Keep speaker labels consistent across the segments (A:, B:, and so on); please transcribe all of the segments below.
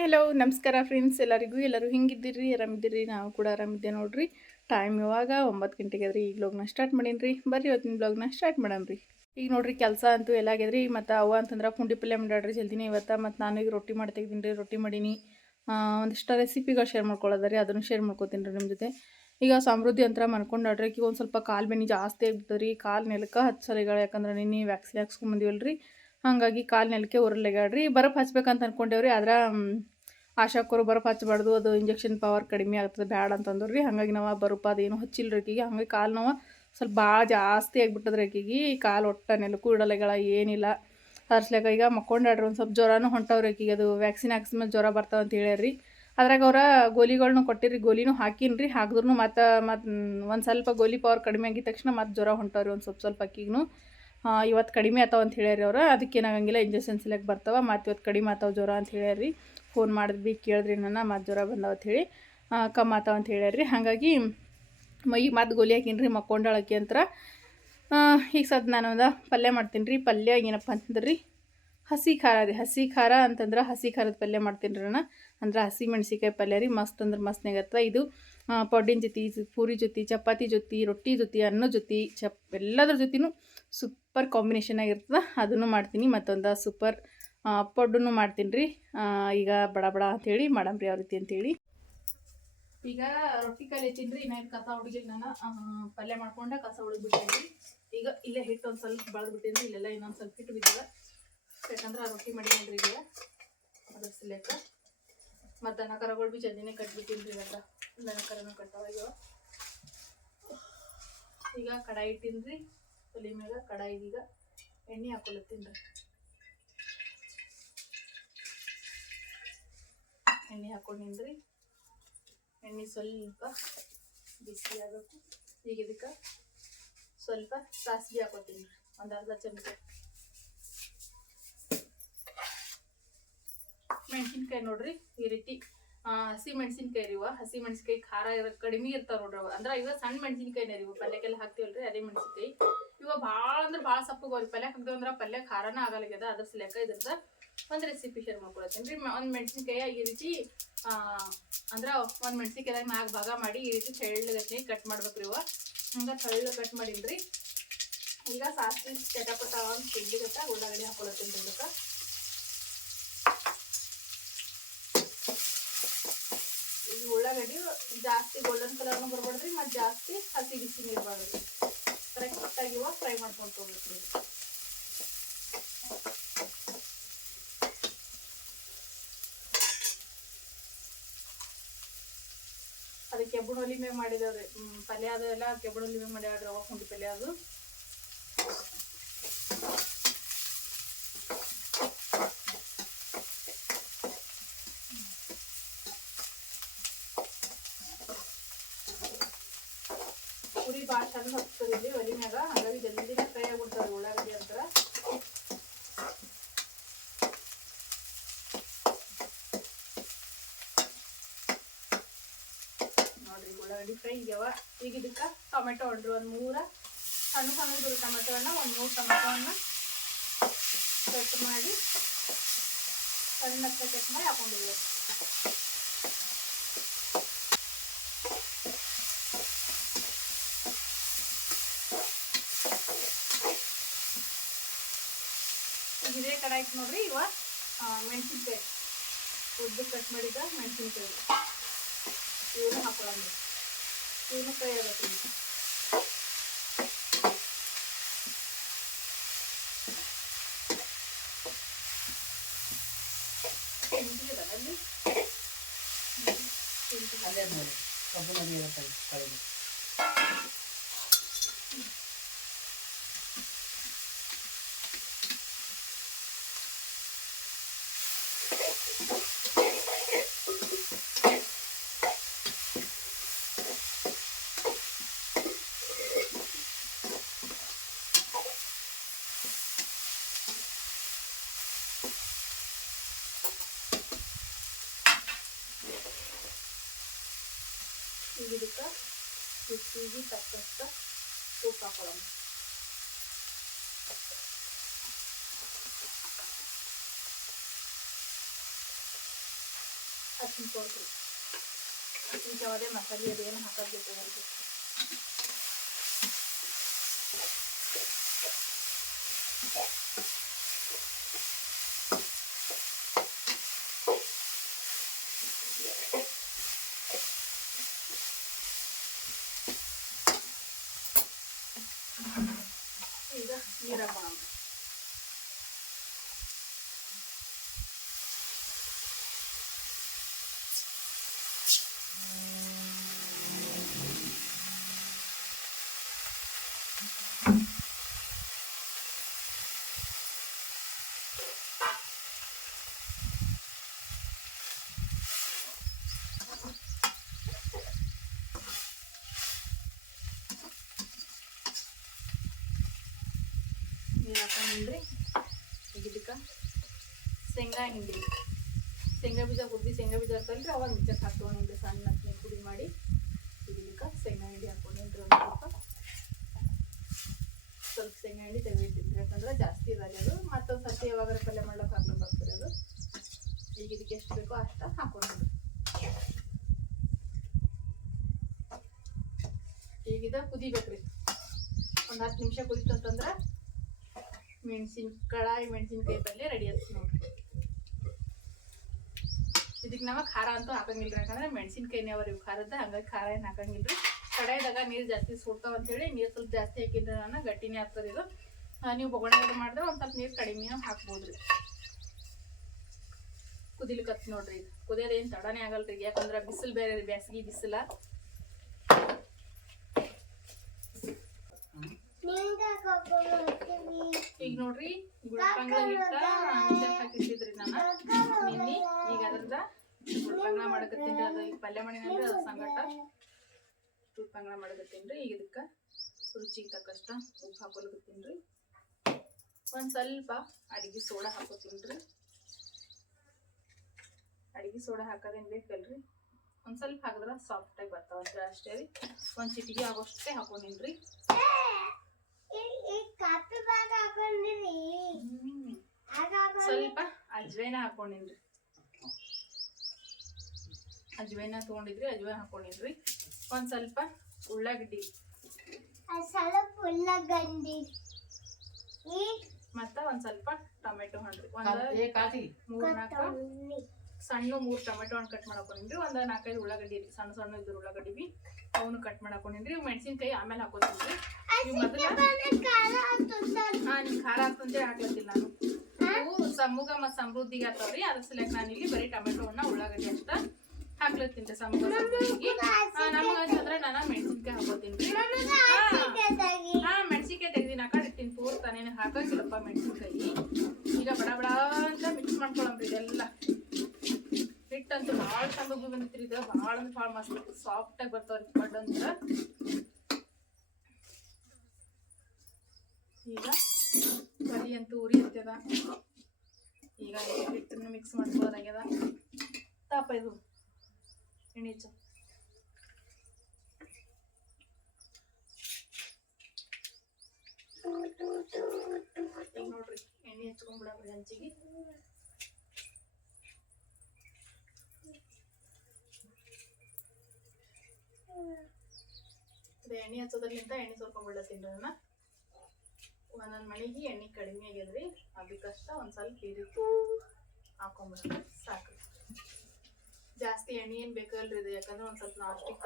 A: Hi hello ನಮಸ್ಕಾರ friends ಎಲ್ಲರಿಗೂ, ಎಲ್ಲರೂ ಹಿಂಗಿದ್ದೀರಿ? ಆರಾಮಿದ್ದೀರಿ? ನಾವು ಕೂಡ ಆರಾಮಿದ್ದೆ ನೋಡ್ರಿ. ಟೈಮ್ ಇವಾಗ ಒಂಬತ್ತು ಗಂಟೆಗೆ ಅದ್ರಿ ಈಗ ಬ್ಲಾಗ್ನ ಸ್ಟಾರ್ಟ್ ಮಾಡೀನಿ ಬರ್ರಿ ಇವತ್ತಿನ ಬ್ಲಾಗ್ನ ಸ್ಟಾರ್ಟ್ ಮಾಡಮ್ರಿ ಈಗ ನೋಡ್ರಿ ಕೆಲಸ ಅಂತೂ ಎಲ್ಲ ಆಗ್ಯದ್ರಿ ಮತ್ತು ಅವ ಅಂತಂದ್ರೆ ಪುಂಡಿ ಪಲ್ಯ ಮಾಡಾಡ್ರಿ ಜಲ್ದಿನೇ ಇವತ್ತು. ಮತ್ತು ನಾನು ಈಗ ರೊಟ್ಟಿ ಮಾಡಿ ರೀ ರೊಟ್ಟಿ ಮಾಡೀನಿ. ಒಂದಿಷ್ಟು ರೆಸಿಪಿಗಳು ಶೇರ್ ಮಾಡ್ಕೊಳ್ಳೋದ್ರಿ ಅದನ್ನು ಶೇರ್ ಮಾಡ್ಕೊತೀನಿ ರೀ ನಿಮ್ಮ ಜೊತೆ. ಈಗ ಸಮೃದ್ಧಿ ಅಂತ ಮನ್ಕೊಂಡಾಡ್ರಿ ಈಗ ಒಂದು ಸ್ವಲ್ಪ ಕಾಲು ಬೆನಿ ಜಾಸ್ತಿ ಆಗ್ಬಿಟ್ಟದ್ರಿ. ಕಾಲು ನೆಲಕ್ಕೆ ಹತ್ತು ಸಲಗಳು ಯಾಕಂದ್ರೆ ನಿನ್ನೆ ವ್ಯಾಕ್ಸಿನ್ ಹಾಕ್ಸ್ಕೊಂಬಂದಿವಲ್ರಿ ಹಾಗಾಗಿ ಕಾಲು ನೆಲಕ್ಕೆ ಉರಲೆಗಾಡ್ರಿ ಬರಫ್ ಹಚ್ಬೇಕಂತ ಅನ್ಕೊಂಡೇವ್ರಿ. ಆದ್ರೆ ಆಶಾಕೋರು ಬರಫ್ ಹಚ್ಚಬಾರ್ದು. ಅದು ಇಂಜೆಕ್ಷನ್ ಪವರ್ ಕಡಿಮೆ ಆಗ್ತದೆ, ಬ್ಯಾಡ ಅಂತಂದ್ರು ರೀ ಹಾಗಾಗಿ ನಾವು ಬರಪ್ಪ ಅದೇನು ಹಚ್ಚಿಲ್ಲ ರೀಕಿಗೆ ಹಂಗಾಗಿ ಕಾಲು ನೋವು ಸ್ವಲ್ಪ ಭಾಳ ಜಾಸ್ತಿ ಆಗಿಬಿಟ್ಟದ್ರಿ ಆಕಿಗೆ ಕಾಲು ಒಟ್ಟ ನೆಲಕ್ಕೂ ಇಡಲೆಗಳ ಏನಿಲ್ಲ. ಹರ್ಸ್ಲಾಕ ಈಗ ಮಕ್ಕೊಂಡಾಡ್ರಿ. ಒಂದು ಸ್ವಲ್ಪ ಜ್ವರನೂ ಹೊಂಟವ್ರಿ ಆಕಿಗೆ ಅದು ವ್ಯಾಕ್ಸಿನ್ ಹಾಕ್ಸ್ಮೇಲೆ ಜ್ವರ ಬರ್ತಾವ ಅಂತ ಹೇಳ್ಯಾರಿ ಅದ್ರಾಗ ಅವರ ಗೋಲಿಗಳನ್ನೂ ಕೊಟ್ಟಿರಿ ಗೋಲಿನೂ ಹಾಕಿನ್ರಿ. ಹಾಕಿದ್ರು ಮತ್ತು ಮತ್ತು ಒಂದು ಸ್ವಲ್ಪ ಗೋಲಿ ಪವರ್ ಕಡಿಮೆ ಆಗಿದ ತಕ್ಷಣ ಮತ್ತು ಜ್ವರ ಹೊಂಟವ್ರಿ ಒಂದು ಸ್ವಲ್ಪ ಸ್ವಲ್ಪ ಅಕ್ಕಿಗೂ ಇವತ್ತು ಕಡಿಮೆ ಆತಾವ ಅಂತ ಹೇಳ್ಯಾರಿ ಅವ್ರು. ಅದಕ್ಕೇನಾಗಂಗಿಲ್ಲ ಇಂಜೆಕ್ಷನ್ ಸಿಲೆಕ್ಟ್ ಬರ್ತಾವ. ಮತ್ತು ಇವತ್ತು ಕಡಿಮೆ ಆತಾವ ಜ್ವರ ಅಂತ ಹೇಳ್ಯಾರಿ ಫೋನ್ ಮಾಡಿದ್ವಿ, ಕೇಳಿದ್ರಿ ನನ್ನ, ಮತ್ತು ಜ್ವರ ಬಂದಾವ ಹೇಳಿ ಕಮ್ಮಿ ಆತಾವ ಅಂತ ಹೇಳ್ಯಾರಿ ಹಾಗಾಗಿ ಮೈ, ಮತ್ತು ಗೋಲಿ ಹಾಕಿನ್ರಿ ಮಕ್ಕೊಂಡಾಳಕ್ಕೆ ಅಂತ ಈಗ ಸದ್ ಒಂದು ಪಲ್ಯ ಮಾಡ್ತೀನಿ ರೀ ಪಲ್ಯ ಏನಪ್ಪ ಅಂತಂದ್ರೆ, ಹಸಿ ಖಾರ ರೀ. ಹಸಿ ಖಾರ ಅಂತಂದ್ರೆ ಹಸಿ ಖಾರದ ಪಲ್ಯ ಮಾಡ್ತೀನಿ ರೀ ನಾನು. ಅಂದ್ರೆ ಹಸಿ ಮೆಣಸಿಕಾಯಿ ಪಲ್ಯ ರೀ. ಮಸ್ತ್ ಅಂದ್ರೆ ಮಸ್ತ್ನಾಗತ್ತ ಇದು ಪಡ್ಡಿನ ಜೊತೆ, ಪೂರಿ ಜೊತೆ, ಚಪಾತಿ ಜೊತೆ, ರೊಟ್ಟಿ ಜೊತೆ, ಅನ್ನ ಜೊತೆ, ಚಪ್, ಎಲ್ಲದ್ರ ಜೊತೆನೂ ಸೂಪರ್ ಕಾಂಬಿನೇಷನ್ ಆಗಿರ್ತದೆ, ಅದನ್ನು ಮಾಡ್ತೀನಿ. ಮತ್ತೊಂದು ಸೂಪರ್ ಪಡ್ಡನ್ನು ಮಾಡ್ತೀನಿ ರೀ ಈಗ ಬಡ ಬಡ ಅಂಥೇಳಿ ಮಾಡಂಬ್ರಿ ಯಾವ ರೀತಿ ಅಂತೇಳಿ. ಈಗ ರೊಟ್ಟಿ ಕಾಲು ಹೆಚ್ಚಿನ ರೀ ಇನ್ನೇನು ಕಸ ಹುಡುಗಿ ನಾನು ಪಲ್ಯ ಮಾಡ್ಕೊಂಡೆ ಕಸ ಹುಡುಗ್ಬಿಟ್ಟೇನಿ ಈಗ ಇಲ್ಲೇ ಹಿಟ್ಟು ಒಂದು ಸ್ವಲ್ಪ ಬೆಳೆದು ರೀ ಇಲ್ಲೆಲ್ಲ ಇನ್ನೊಂದು ಸ್ವಲ್ಪ ಹಿಟ್ಟು ಬಿದ್ದಿದೆ. ಯಾಕಂದ್ರೆ ರೊಟ್ಟಿ ಮಾಡಿದ್ರಿ ಈಗ, ಅದ್ರ ಸಿಲೆಕ್ಕ ಮತ್ತು ದನ ಕರಗಳು ಭೀ ಜಲ್ದಿನೇ ರೀ ಇವಾಗ ದನ ಕರನೂ ಈಗ. ಈಗ ಕಡಾಯಿ ಇಟ್ಟಿನ್ರಿ. ಒಲಿ ಮ್ಯಾಗ ಈಗ ಎಣ್ಣೆ ಹಾಕೊಳತ್ತೀನಿ ರೀ ಎಣ್ಣೆ ಹಾಕೊಂಡಿನ್ರಿ ಎಣ್ಣೆ ಸ್ವಲ್ಪ ಬಿಸಿ ಆಗಬೇಕು. ಈಗ ಇದಕ್ಕೆ ಸ್ವಲ್ಪ ಸಾಸಿವೆ ಹಾಕೋತೀನಿ ಒಂದು ಅರ್ಧ ಚಮಚ. ಮೆಣಸಿನ್ಕಾಯಿ ನೋಡ್ರಿ, ಈ ರೀತಿ ಹಸಿ ಮೆಣಸಿನ್ಕಾಯಿ ರೀ ಇವ. ಹಸಿ ಮೆಣಸಿನ್ಕಾಯಿ ಖಾರ ಇರೋ, ಕಡಿಮೆ ಇರ್ತಾವ ನೋಡ್ರಿ ಅಂದ್ರೆ ಇವ ಸಣ್ಣ ಮೆಣಸಿನ್ಕಾಯಿನೇ ರೀ ಪಲ್ಯಕ್ಕೆಲ್ಲ ಹಾಕ್ತೀವಲ್ರಿ, ಅದೇ ಮೆಣಸಿನ್ಕಾಯಿ. ಇವ ಭಾಳ ಅಂದ್ರೆ ಭಾಳ ಸಪ್ಪಗೋರಿ ಪಲ್ಯ ಹಾಕಿದ್ವಿ ಅಂದ್ರೆ ಪಲ್ಯ ಖಾರನ ಆಗಲಾಗ್ಯದ, ಅದ್ರ ಸಲಕ ಇದ್ರದ ಒಂದು ರೆಸಿಪಿ ಶೇರ್ ಮಾಡ್ಕೊಳತ್ತೀನಿ. ರೀ ಒಂದು ಮೆಣಸಿನ್ಕಾಯಿ ಈ ರೀತಿ ಅಂದ್ರೆ ಒಂದು ಮೆಣಸಿನ್ಕಾಯ್ದಾಗ ನಾಲ್ಕು ಭಾಗ ಮಾಡಿ ಈ ರೀತಿ ತೆಳ್ಳಗತ್ತಿ ಕಟ್ ಮಾಡ್ಬೇಕ್ರಿ ಇವ. ಹಂಗೆ ತೆಳ್ಳು ಕಟ್ ಮಾಡಿದ್ರಿ ಈಗ ಸಾಸಿವೆ ಚಟಪಟ ಒಂದು ಸಿಡ್ಲಿಗತ್ತ ಉಳ್ಳಾಗಡ್ಡಿ ಹಾಕೊಳತ್ತೀನಿ ರೀ ಇದಕ್ಕೆ. ಈ ಉಳ್ಳಾಗಡ್ಡಿ ಜಾಸ್ತಿ ಗೋಲ್ಡನ್ ಕಲರ್ನು ಬರ್ಬಾರ್ದ್ರಿ ಮತ್ತು ಜಾಸ್ತಿ ಹಸಿ ಬಿಸಿ ಇರಬಾರ್ದು ಕರೆಕ್ಟಾಗಿ ಇವಾಗ ಫ್ರೈ ಮಾಡ್ಕೊಂಡು ಹೋಗ್ಬೇಕು ಅದು ಕೆಬ್ಬಣ ಒಲಿ ಮೇಲೆ ಹ್ಮ್, ಪಲ್ಯ ಅದು ಎಲ್ಲ ಕೆಬ್ಬಣ ಒಲಿ ಮೇಲೆ ಮಾಡ್ಯಾಡ್ರಿ ಅವಾಗ ಕುಂಡಿ ಪಲ್ಯ ಅದು ಪುರಿ ಭಾಳ ಚಂದ ಹಚ್ತದೆ ಇಲ್ಲಿ ಒಲಿ ಮ್ಯಾಗ ಹಾಗಾಗಿ ಜಲ್ದಿನೇ ಫ್ರೈ ಆಗ್ಬಿಡ್ತಾವ್ರಿ ಉಳ್ಳಾಗಡ್ಡಿ ಅಂತ ನೋಡ್ರಿ ಉಳ್ಳಾಗಡ್ಡಿ ಫ್ರೈ ಆಗ್ಯಾವ ಈಗ ಇದಕ್ಕೆ ಟೊಮೆಟೊ ಹೊಡ್ರಿ ಒಂದು ಮೂರ ಸಣ್ಣ ಟೊಮೆಟೊ ಹಣ್ಣ, ಒಂದು ಮೂರು ಟೊಮೆಟೊ ಹಣ್ಣ ಕಟ್ ಮಾಡಿ ಸಣ್ಣಕ್ಕೆ ಕಟ್ ಮಾಡಿ ಹಾಕೊಂಡಿದ್ದೀವಿ ಇದೇ ಕಡಾಯಿ ನೋಡ್ರಿ, ಇವ ಮೆಣಸಿನ್ಕಾಯಿ. ಉದ್ದು ಕಟ್ ಮಾಡಿದ ಮೆಣಸಿನ್ಕಾಯಿ. ಇವನು ಹಾಕೊಳ್ಳೋಣ. ಇವನು ಫ್ರೈ ಆಗತ್ತೆ ಈಗ. ಮೆಣಸಿನ್ಕಾಯಿ ಅದಾವ ರುಚಿಗೆ ತಕ್ಕಷ್ಟ ಉಪ್ಪು ಹಾಕೊಳ್ಳೋಣ ಅರ್ಶಿನ ಪೌಡ್ರಿ ಇಂಥವದೇ ಮಸಾಲೆ ಅದೇನು ಹಾಕೋದು ಬೇಕಾಗಿಲ್ಲ ಈಗ ಹಾಕೊಂಡಿದ್ರಿ ಈಗ ಇದಕ್ಕೆ ಶೇಂಗಾ, ಹಿಂಡಿ. ಶೇಂಗಾ ಬೀಜ ಹುರಿದು ಶೇಂಗಾ ಬೀಜ ಹಾಕಲ್ರಿ ಅವಾಗ ಮಿಕ್ಸರ್ ಹಾಕ್ಕೊಂಡಿದ್ರಿ ಸಣ್ಣ ಹತ್ತನೇ ಪುಡಿ ಮಾಡಿ ಇದಕ್ಕೆ ಶೇಂಗಾ, ಹಿಂಡಿ ಹಾಕೊಂಡಿದ್ರಿ ಒಂದು ಸ್ವಲ್ಪ. ಸ್ವಲ್ಪ ಶೇಂಗಾ, ಹಿಂಡಿ ತೆಗೆದಿಟ್ಟಿದ್ರಿ. ಯಾಕಂದ್ರೆ ಜಾಸ್ತಿ ಇರೋದು ಮತ್ತೊಂದು ಸರ್ತಿ ಯಾವಾಗಾರ ಪಲ್ಯ ಮಾಡ್ಲಿಕ್ಕೆ ಬರ್ತೀರಿ ಅದು. ಈಗ ಇದಕ್ಕೆ ಎಷ್ಟು ಬೇಕೋ ಅಷ್ಟು ಹಾಕೊಂಡಿದ್ರಿ ಈಗಿದ ಕುದಿಬೇಕ್ರಿ. ಒಂದು ಹತ್ತು ನಿಮಿಷ ಕುದಿತು ಅಂತಂದ್ರೆ ಮೆಣಸಿನ ಕಳಾಯಿ ಮೆಣಸಿನ್ಕಾಯಿ ಪಲ್ಯ ರೆಡಿ ಆಯ್ತು ನೋಡ್ರಿ. ಇದಕ್ಕೆ ನಾವು ಖಾರ ಅಂತೂ ಹಾಕಂಗಿಲ್ಲ ಯಾಕಂದ್ರೆ ಮೆಣಸಿನ್ಕಾಯಿನೇ ಅವ್ರಿ ಖಾರದ ಹಂಗಾಗಿ ಖಾರ ಏನು ಹಾಕಂಗಿಲ್ರಿ. ಕಡಾಯಿದಾಗ ನೀರು ಜಾಸ್ತಿ ಸುಡ್ತಾವ ಅಂತೇಳಿ ನೀರು ಸ್ವಲ್ಪ ಜಾಸ್ತಿ ಹಾಕಿದ್ರೆ ನಾನು ಗಟ್ಟಿನೇ ಆಗ್ತದೆ ಇದು. ನೀವು ಬೊಗಣೆ ಮಾಡಿದ್ರೆ ಒಂದು ಸ್ವಲ್ಪ ನೀರು ಕಡಿಮೆ ಹಾಕ್ಬೋದ್ರಿ. ಕುದಿಲಿಕತ್ ನೋಡ್ರಿ ಕುದಿಯೋದೇನು ತಡನೇ ಆಗಲ್ರಿ, ಯಾಕಂದ್ರೆ ಬಿಸಿಲು ಬೇರೆ ರೀ ಬ್ಯಾಸಗಿ ಬಿಸಿಲ. ಈಗ ನೋಡ್ರಿ ಹಿಟ್ಟ ನೀರಾಗ್ ಹಾಕಿಟ್ಟಿದ್ರಿ ನಾನು. ನಿನ್ನೆ ಈಗ ಅದ್ರದ ಗುಳ್ಪಂಗ್ಳ ಮಾಡಕತ್ತೀನಿ ಅದು ಈಗ ಪಲ್ಯ ಮಾಡಿನಂದ್ರೆ ಅದ್ರ ಸಂಗಟ ಗುಳ್ಪಂಗ್ಳ ಮಾಡಕತ್ತೀನಿ ಈಗ ಇದಕ್ಕೆ ರುಚಿಗೆ ತಕ್ಕಷ್ಟ ಉಪ್ಪು ಹಾಕೊಳಕತ್ತೀನಿ ರೀ. ಒಂದು ಸ್ವಲ್ಪ ಅಡಿಗೆ ಸೋಡಾ ಹಾಕೋತೀನಿ ರೀ. ಅಡಿಗೆ ಸೋಡಾ ಹಾಕೋದೇನು ಬೇಕಲ್ರಿ? ಒಂದು ಸ್ವಲ್ಪ ಹಾಕಿದ್ರೆ ಸಾಫ್ಟಾಗಿ ಬರ್ತಾವಂತ ಅಷ್ಟೇ ರೀ. ಒಂದು ಚಿಟಿಗೆ ಆಗೋಷ್ಟೇ ಹಾಕೊಂಡಿನಿ ರೀ. ಹ್ಮ್. ಸ್ವಲ್ಪ ಅಜ್ವೈನ ಹಾಕೊಂಡಿನ್ರಿ ಅಜ್ವೈನ ತಗೊಂಡಿದ್ರಿ ಅಜ್ವೈನ ಹಾಕೊಂಡಿನ್ರಿ ಒಂದ್ ಸ್ವಲ್ಪ ಉಳ್ಳಾಗಡ್ಡಿ.
B: ಗಂಡಿ
A: ಮತ್ತ ಒಂದ್ ಸ್ವಲ್ಪ ಟೊಮೆಟೊ ಹಣ್ಣ್ರಿ ಒಂದ್ ಮೂರ್ ನಾಲ್ಕು ಸಣ್ಣ ಮೂರ್ ಟೊಮೆಟೊ ಹಣ್ಣು ಕಟ್ ಮಾಡಕೊಂಡಿನ್ರಿ. ಒಂದ್ ನಾಲ್ಕೈದು ಉಳ್ಳಾಗಡ್ಡಿ ಸಣ್ಣ ಸಣ್ಣ ಇದ್ರ ಉಳ್ಳಾಗಡ್ಡಿ ಬಿ ಅವನು ಕಟ್ ಮಾಡಕೊಂಡಿನ್ರಿ. ಮೆಣಸಿನ್ಕಾಯಿ ಆಮೇಲೆ ಹಾಕೋತೀನ್ರಿ. ಮೊದಲ ಖಾರ ಹಾಕಂತೇಳಿ ಹಾಕ್ಲತ್ತಿಲ್ಲ ನಾನು. ಇವು ಸಮೂಗ ಮತ್ ಸಮೃದ್ಧಿಗೆ ಆಗ್ತಾವ್ರಿ. ಅದ್ರ ಸಲಕ್ ನಾನು ಇಲ್ಲಿ ಬರೀ ಟೊಮೆಟೊ ಹಣ್ಣ ಉಳ್ಳಾಗಡ್ಡಿ ಅಷ್ಟ ಹಾಕ್ಲತ್ತೀನಿ ಸಮೂಗ ಸಮೃದ್ಧಿಗೆ. ನಮಗ ಅಂತಂದ್ರೆ ನಾನು ಮೆಣಸಿನ್ಕಾಯಿ ಹಾಕೋತೀನಿ ಹಾ. ಮೆಣಸಿನ್ಕಾಯಿ ತೆಗ್ದಿನ ಆ ಕಡೆ ಇಟ್ಟಿನಿ ತೋರ್ತಾನೆ ಹಾಕಂಗಿಲ್ಲಪ್ಪ ಮೆಣಸಿನ್ಕಾಯಿ. ಈಗ ಬಡ ಬಡ ಅಂತ ಮಿಕ್ಸ್ ಮಾಡ್ಕೊಳಂಬ್ರಿ ಇದೆಲ್ಲ. ಹಿಟ್ಟಂತೂ ಭಾಳ ಚಂದ ಬಂದಿತ್ರಿ ಇದು. ಭಾಳ ಅಂದ್ರೆ ಭಾಳ ಮಸ್ತ್. ಸಾಫ್ಟ್ ಆಗಿ ಬರ್ತಾವ್ರಿ ಬಡ್ ಅಂತ ಈಗ ಕಲಿ ಅಂತೂ ಉರಿ ಇರ್ತದ ಈಗ ಹಿಟ್ಟನ್ನು ಮಿಕ್ಸ್ ಮಾಡ್ಕೊಳ್ಳೋದಾಗ್ಯದ. ತಾಪ ಇದು. ಎಣ್ಣೆ. ಈಗ ನೋಡ್ರಿ, ಎಣ್ಣೆ ಹಚ್ಕೊಂಡ್ಬಿಡಮ್ರಿ ಹಂಚಿಗೆ ಎಣ್ಣೆ ಹಚ್ಚೋದ್ರಲ್ಲಿಂದ ಎಣ್ಣೆ ಸ್ವಲ್ಪ ಬಿಡತ್ತೀನಿ ಅದನ್ನ ಒಂದೊಂದು ಮನೆಗೆ ಎಣ್ಣೆ ಕಡಿಮೆ ಆಗ್ಯದ್ರಿ ಅದಕ್ಕಷ್ಟ ಒಂದು ಸ್ವಲ್ಪ ಈ ರೀತಿ ಸಾಕು. ಜಾಸ್ತಿ ಎಣ್ಣೆ ಏನು ಬೇಕಲ್ರಿ ಇದು ಯಾಕಂದ್ರೆ ಒಂದು ಸ್ವಲ್ಪ ನಾಸ್ಟಿಕ್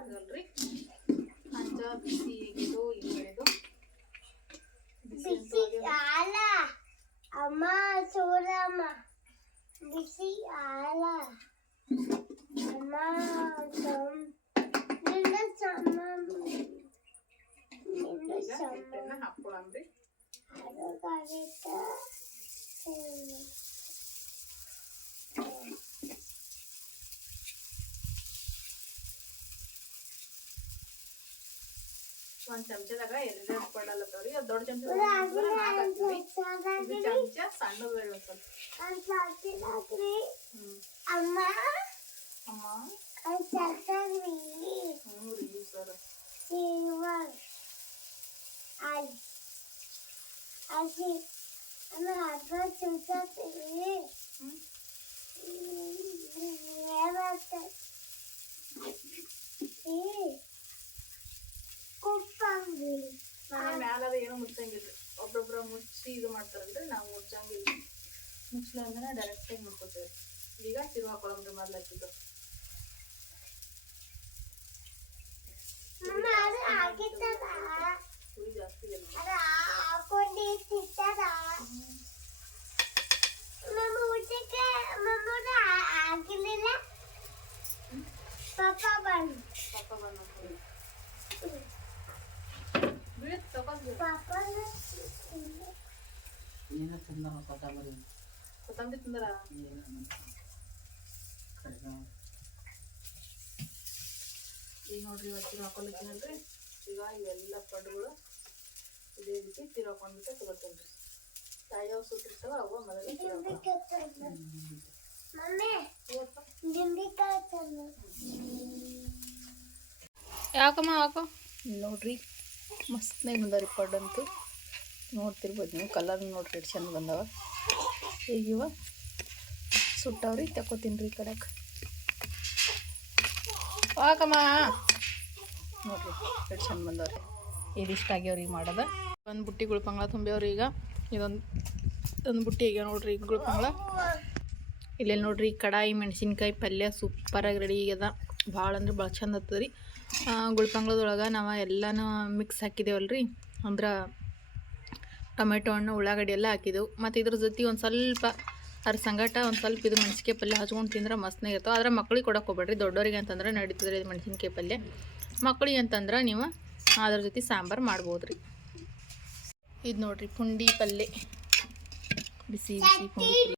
A: ಬೇಕಲ್ರಿ. ಅಂಜ ಬಿಸಿ ಇದು ಇದು ಬಿಸಿ ಆಲ
B: ಬಿಸಿ
A: ಆಗ್ಯದ.
B: ಹಾಲ ಅಮ್ಮ ಸೋರಮ್ಮ. ಬಿಸಿ ಆಲ ಅಮ್ಮ ಸಮ್ ನಿನ್ನ ಸಮ ನಿನ್ನ
A: ಈಗ
B: ಸಮ
A: ಹಿಟ್ಟನ್ನ ಹಾಕ್ಕೊಳಮ್ರಿ
B: ಅದಕ್ಕಾಗಿತ್ತ
A: ಒಂದ್ ಚಮಚದಾಗ ಎರಡು ಕೊಡಲತ್ತವ್ರಿ ಅದು ದೊಡ್ಡ ಚಮಚ ನಾಲ್ಕು ಹಾಕ್ತೀವಿ. ಇದು ಚಮಚ ಸಣ್ಣದು ಬೇಡ ಒಂದ್ ಸ್ವಲ್ಪ. ಹ್ಮ್.
B: ಅಮ್ಮ.
A: ಅಮ್ಮ.
B: ಸತ್ತರಿ
A: ಹ್ಞೂ ರೀ ಸರ್. आजी आम्ही हातभार चिमचात हे हे वाटतं हे
B: ಮ್ಯಾಲ ಅದ
A: ಏನೋ ಮುಚ್ಚಂಗಿಲ್ಲ ಒಬ್ಬೊಬ್ಬರ ಮುಚ್ಚಿ
B: ಇದು ಮಾಡ್ತಾರಲ್ರಿ ನಾವು ಮುಚ್ಚಂಗಿಲ್ಲ ಮುಚ್ಚಲ ಅಂದ್ರೆ ಡೈರೆಕ್ಟಾಗಿ ಮಾಡ್ಕೊತೀವಿ ಈಗ
A: ತಿರುವ ಕೊಳಂಬ್ರಿ ಮಾಡ್ಲಾಕಿದ್ದು ಜಾಸ್ತಿ
B: ಇಲ್ಲ.
C: ಏನೋ ತಿಂದ ಕೊತ್ತಂಬರಿ
A: ಕೊತ್ತಂಬರಿ ತಿಂದರ
C: ಏನು ಕಡಿಮೆ
A: ಈಗ ನೋಡ್ರಿ ಇವತ್ತು ತಿರು ಹಾಕೊಳತ್ತೀನಲ್ರಿ ಈಗ ಇವೆಲ್ಲ ಪಡ್ಗಳು ಇದೇ ರೀತಿ ತಿರೋಕೊಂಡ್ಬಿಟ್ಟು ತಗೋತೀನಿ ರೀ ಯಾವ ಸುಟ್ಟಿರ್ತಾವ ಅವ ಮೊದಲೇ ಯಾಕಮ್ಮ ಯಾಕೋ ನೋಡ್ರಿ ಮಸ್ತ್ನಾಗ ಬಂದವ್ರಿ ಪಡ್ಡಂತೂ ನೋಡ್ತಿರ್ಬೋದು ನೀವು ಕಲರ್ ನೋಡ್ರಿ ಎಷ್ಟು ಚಂದ ಬಂದವ. ಈಗ ಇವ ಸುಟ್ಟವ್ರಿ ತಕೋತೀನಿ ರೀ ಕಡೆಗೆ. ಯಾಕಮ್ಮ ನೋಡ್ರಿ ಎಷ್ಟು ಚೆಂದ ಬಂದವ್ರಿ. ಇದಿಷ್ಟ ಆಗ್ಯಾವ್ರಿ ಈಗ ಮಾಡೋದ. ಒಂದು ಬುಟ್ಟಿ ಗುಳ್ಪಂಗ್ಳ ತುಂಬ್ಯಾವ್ರಿ ಈಗ. ಇದೊಂದು ಒಂದು ಬುಟ್ಟಿ ಈಗ ನೋಡ್ರಿ ಈಗ ಗುಳ್ಪಂಗ್ಳ. ಇಲ್ಲಿ ನೋಡ್ರಿ ಕಡಾಯಿ ಮೆಣಸಿನ್ಕಾಯಿ ಪಲ್ಯ ಸೂಪರಾಗಿ ರೆಡಿ ಆಗ್ಯದ. ಭಾಳ ಅಂದ್ರೆ ಭಾಳ ಚಂದ ಆಗ್ತದೆ ಗುಳ್ಪಂಗ್ಳದೊಳಗೆ ನಾವು ಎಲ್ಲನೂ ಮಿಕ್ಸ್ ಹಾಕಿದೇವಲ್ರಿ. ಅಂದ್ರೆ ಟೊಮೆಟೊ ಹಣ್ಣು, ಉಳ್ಳಾಗಡ್ಡಿ ಎಲ್ಲ ಹಾಕಿದೆವು. ಮತ್ತು ಇದ್ರ ಜೊತೆ ಒಂದು ಸ್ವಲ್ಪ ಅದ್ರ ಸಂಗಟ ಒಂದು ಸ್ವಲ್ಪ ಇದು ಮೆಣಸಿನ್ಕಾಯಿ ಪಲ್ಯ ಹಚ್ಕೊಂಡು ತಿಂದ್ರೆ ಮಸ್ತ್ನಾಗ ಇರ್ತಾವೆ. ಆದ್ರೆ ಮಕ್ಳಿಗೆ ಕೊಡೋಕೆ ಹೋಗ್ಬೇಡ್ರಿ. ದೊಡ್ಡವರಿಗೆ ಅಂತಂದ್ರೆ ನಡೀತದೆ ರೀ ಇದು ಮೆಣಸಿನ್ಕಾಯಿ ಪಲ್ಯ. ಮಕ್ಳಿಗೆ ಅಂತಂದ್ರೆ ನೀವು ಅದ್ರ ಜೊತೆ ಸಾಂಬಾರು ಮಾಡ್ಬೋದು ರೀ ಇದು ನೋಡ್ರಿ ಪುಂಡಿ ಪಲ್ಯ ಬಿಸಿ ಬಿಸಿ ಪುಂಡಿ